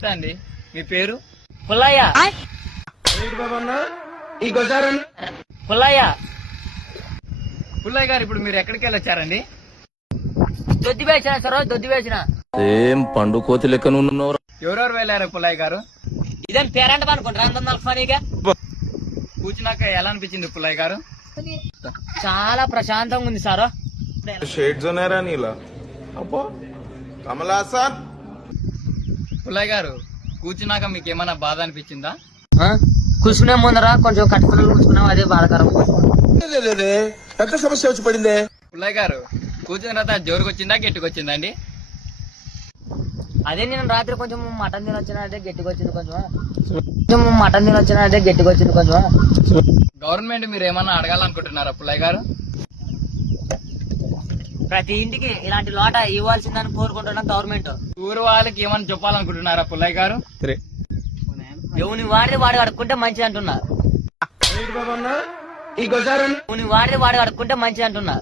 నమస్తే అండి, మీ పేరు? పుల్లయ్య. పుల్లయ్య. పుల్లయ్య గారు, ఇప్పుడు మీరు ఎక్కడికి వెళ్ళొచ్చారండి? దొద్ది వేసిన సార్, దొద్ది వేసిన. ఏం పండు కోతి లెక్క నువ్వు. ఎవరెవరు వెళ్ళారు పుల్లయ్య గారు? ఇదేం పేరెంట్ అనుకుంటారా అంత ఫనీగా? కూర్చున్నాక ఎలా అనిపించింది పుల్లయ్య గారు? చాలా ప్రశాంతంగా ఉంది సార్. షేడ్స్ ఉన్నారా నీలా? అబ్బో కమలాసన్. పుల్లయ్య గారు, కూర్చున్నాక మీకు ఏమైనా బాధ అనిపించిందా? కూర్చునే ముందర కొంచెం కట్టుకుని కూర్చున్నాం, అదే బాధకరం. పెద్ద సమస్య వచ్చి పడిందే. పుల్లయ్య గారు, కూర్చున్న తర్వాత జోరుకు వచ్చిందా గట్టికి వచ్చిందండి? అదే నేను రాత్రి కొంచెం మటన్ తిని వచ్చిన, అదే గట్టిగా వచ్చింది కొంచెం మటన్ తిని వచ్చిన, అదే గట్టిగా వచ్చింది కొంచెం. గవర్నమెంట్ మీరు ఏమన్నా అడగాలనుకుంటున్నారా పుల్లయ్య గారు? ప్రతి ఇంటికి ఇలాంటి లోట ఇవ్వాల్సిందని కోరుకుంటున్నా గవర్నమెంట్. ఊరు వాళ్ళకి ఏమన్నా చెప్పాలనుకుంటున్నారా పుల్లయ్య గారు? ఎవని వాడిది వాడు కడుక్కుంటే మంచిది అంటున్నా. ఎవని వాడిది వాడు కడుక్కుంటే మంచిది అంటున్నా.